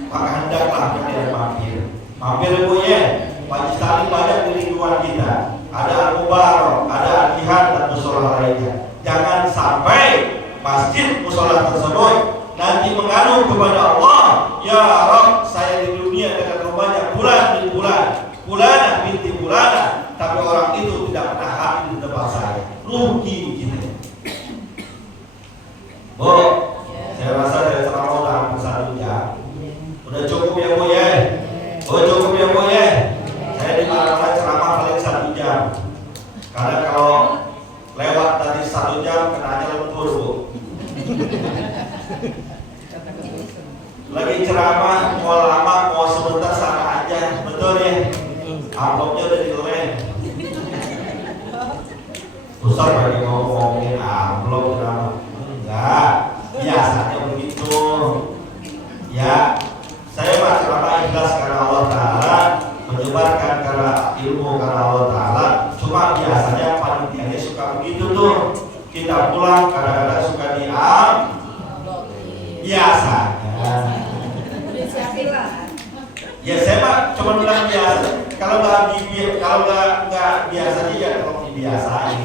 maka hendaklah kalian mampir. Mampir ibu ya. Majlis taklim banyak di lingkungan kita. Ada Al-Mubarak, ada Al-Jihad dan musola lainnya. Jangan sampai masjid musola tersebut nanti mengadu kepada Allah, ya Rabb, saya di dunia dengan rumahnya bulan bin bulan, bulanah binti bulanah, tapi orang itu tidak pernah hadir di depan saya. Rugi kita. Bu, saya rasa dari ceramah udah hampir 1 jam. Udah cukup ya bu ya? Oh cukup ya bu ya? Saya di mana ceramah paling 1 jam. Karena kalau lewat tadi 1 jam kenanya lentur bu. Lagi ceramah mau lama mau sebentar sama aja, betul ya? Amplopnya udah dilem. Ustaz lagi ngomongin amplop ceramah. Enggak, biasanya begitu. Ya, saya mah ceramah ikhlas karena Allah Ta'ala, menyebarkan karena ilmu karena Allah Ta'ala. Cuma biasanya panitianya suka begitu tuh. Kita pulang kadang-kadang suka diam. Biasanya. Ya saya mah cuma bilang biasa. Kalau nggak biasanya ya kalau dibiasain.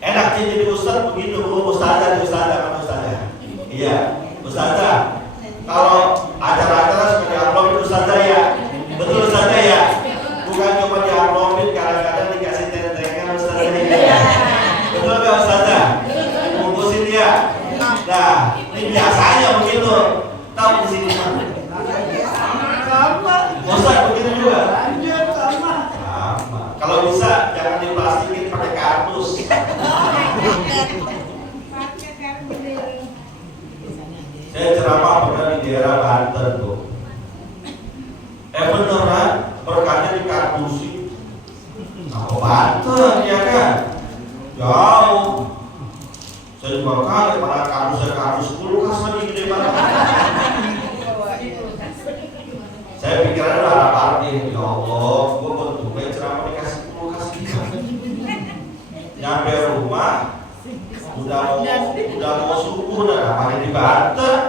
Enaknya jadi ustaz begitu, ustazah. Iya, ustazah. Kalau acara-acara seperti amplop ustazah ya, betul ustazah ya. Bukan cuma di amplopin, kadang-kadang dikasih tentengan ustazah ya. Betul nggak ustazah? Bungkusin dia. Nah, ini biasanya begitu. Tahu di sini mana? Sama. Ustaz begitu juga. Lanjut sama. Sama. Kalau bisa jangan diplastikin pakai kardus. Saya ceramah pernah di daerah Banten tuh. Beneran berkahnya dikardusin. Apa Banten ya kan? Jauh. Saya juga kaget malah kardus kulkas lagi gede banget. Saya pikirannya udah harap-harapin, ya Allah, gue bentuknya ceramah dikasih kulkas gitu. Nyampe rumah, udah mau subuh, namanya di Banten.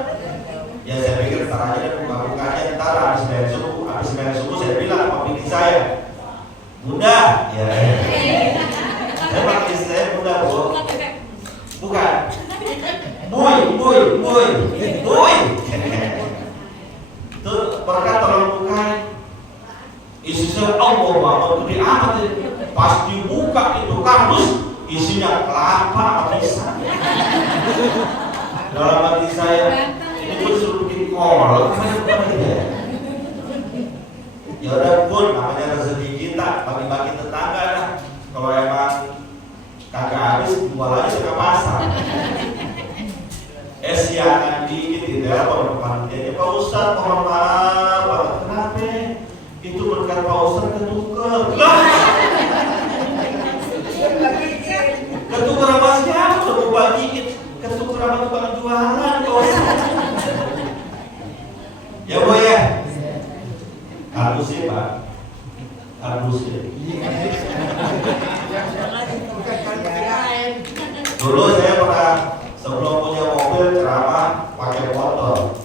Ya saya pikir ntar aja dan buka-bukanya ntar habis main subuh saya bilang sama bini saya, Bunda, ya. Saya pakai saya Bunda, Bu. Bukan. Boy. Itu berkat tolong bukain. Isinya Allah banget gede amat. Pas dibuka itu kardus isinya kelapa sama pisang. Dalam hati saya ini pun suruh bikin kolak. Ya udah pun namanya rezeki kita bagi-bagi tetangga dah. Kalau emang kagak habis jual aja ke pasar. Siangan dikit di telepon panitianya, Pak Ustadz mohon maaf banget. Kenapa? Itu berkat Pak Ustadz ketuker. Lah, ketuker apa siapa? Udah bagiin. Ketuker apa tukang jualan Pak Ustadz? Ya Bu ya. Harusnya Pak. Harusnya. Dulu saya pernah sebelum punya mobil ceramah pakai motor,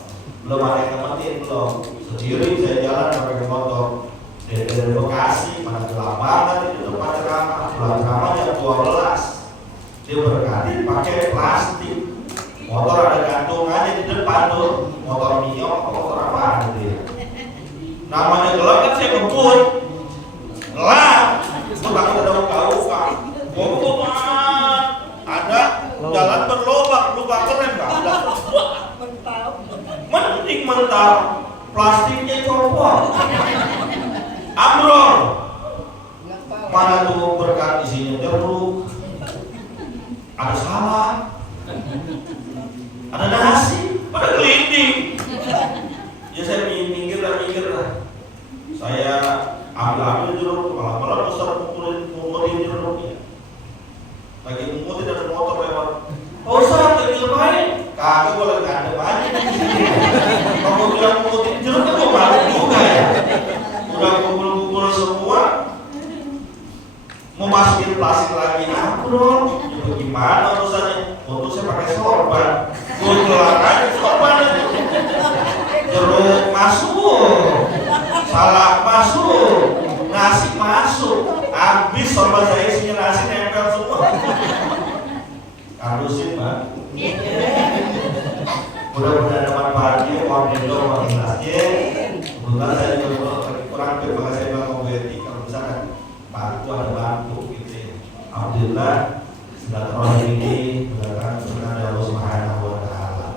belum ada yang nemenin, belum sendiri saya jalan pakai motor dari Bekasi, mana gelap banget itu tempat ceramah, pulang ceramah jam 12, dia berganti pakai plastik, motor ada gantungannya di depan tuh, motor Mio, motor apa gitu ya, namanya gelap kan saya ngebut, gelap, itu takut ada uka-uka, ada jalan berlubang keren nggak ada. Mending mental, plastiknya copot, ambrol. Mana tuh berkat isinya jeruk, ada salad, ada nasi, ada gelinding. Ya saya minggir lah. Saya ambil jeruk, malah besar mukulin jeruknya. Lagi ngumutin ada motor lewat. Pak Ustadz lagi ngapain? Kagak gue lagi ngadep aja. Kalau gue bilang ngumutin jeruk kan gue malu juga ya. Udah kumpul semua, mau masukin plastik lagi bro. Itu gimana urusannya? Untuk saya pakai sorban. Gue keluar aja sorban aja. Jeruk masuk, salak masuk, nasi masuk. Habis sorban saya isinya nasi nempel semua. Harusin Pak. Mudah-mudahan ada manfaatnya, order uang ikhlasnya. Kebetulan saya juga kurang terima kasih Bang Obeti kalau misalkan bantu ada bantu gitu ya. Alhamdulillah silaturahmi ini benar-benar berkat dari Allah Subhanahu wa taala.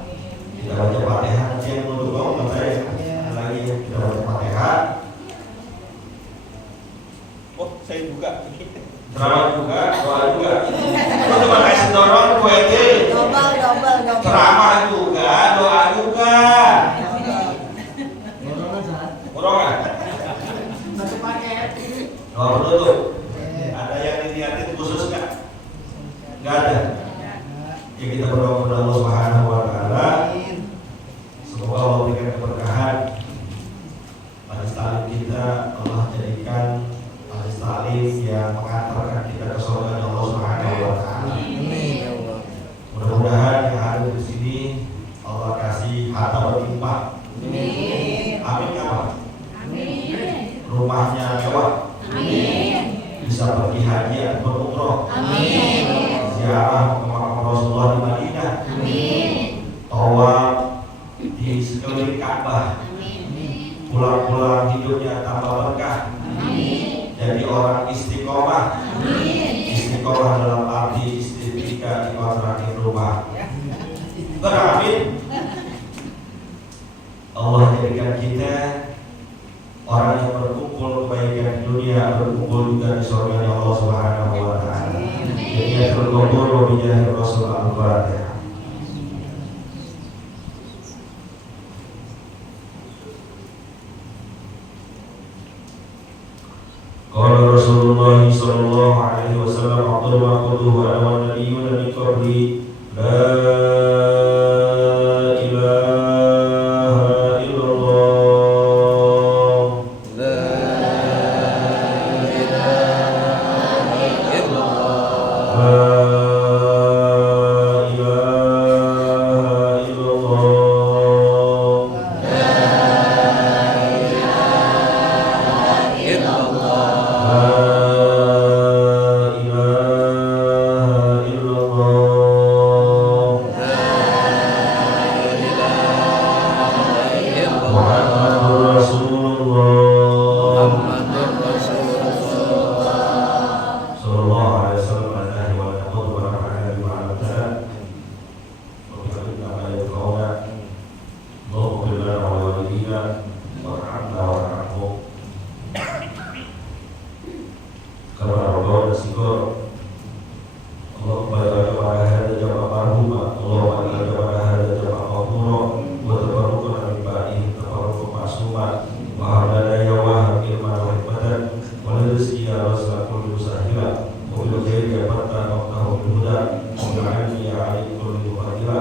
Kita baca Fatihah nanti yang untuk ngomong saya lagi kita baca Fatihah. Oh, saya juga. Ceramah juga, doa juga. Lu cuma kasih dorong kuete. Dobel. Ceramah juga, doa juga. Borongan. Satu paket. Doa penutup. Ada yang diniatin khusus nggak? Nggak ada. Ya kita berdoa kepada Allah Subhanahu wa taala. Semoga Allah berikan keberkahan majelis taklim kita, Allah jadikan majelis taklim yang mengantarkan kita ke surga Allah Subhanahu wa taala. Mudah-mudahan yang ada di sini Allah kasih harta berlimpah. Amin. Amin apa? Amin. rumahnya mewah, bisa pergi haji atau umroh, ziarah ke makam Rasulullah di Madinah, tawaf di sekeliling Ka'bah, pulang-pulang hidupnya tambah berkah, jadi orang istiqomah. Istiqomah dalam arti istiqomah dikontrakin rumah. Amin. Allah jadikan kita orang yang berkumpul kebaikan di dunia, berkumpul juga di surga Allah Subhanahu wa taala. Jadi terkumpul wabillahi Rasul Al-Fatihah. Qala Rasulullah sallallahu alaihi wasallam aqdu wa quluhu wa nabiyyuna min qabli la ilaha illallah La ilaha illallah la ilaha illallah illallah la ilaha illallah Muhammadur Rasulullah Muhammadur Rasulullah sallallahu alaihi wasallam alaihi wa nahmadu wa nafa'ana bima 'allamtana wa bihamdika ma yaqawna Allahumma qul lana wa walidina warhamna warhamhum kama rabbana sighara Allahumma barik ala hadha jama'a marhuma Allahumma barik ala hadha jama'a maqbura wa tabarrukna min ba'dihi tabarruk ma'suma wa hadana ya wahab ilman wa hikmatan wa rizqi ya rasul kulli musahila wa bil khairi ya fatta wa bil huda wa bil ilmi ya alim kulli muqadira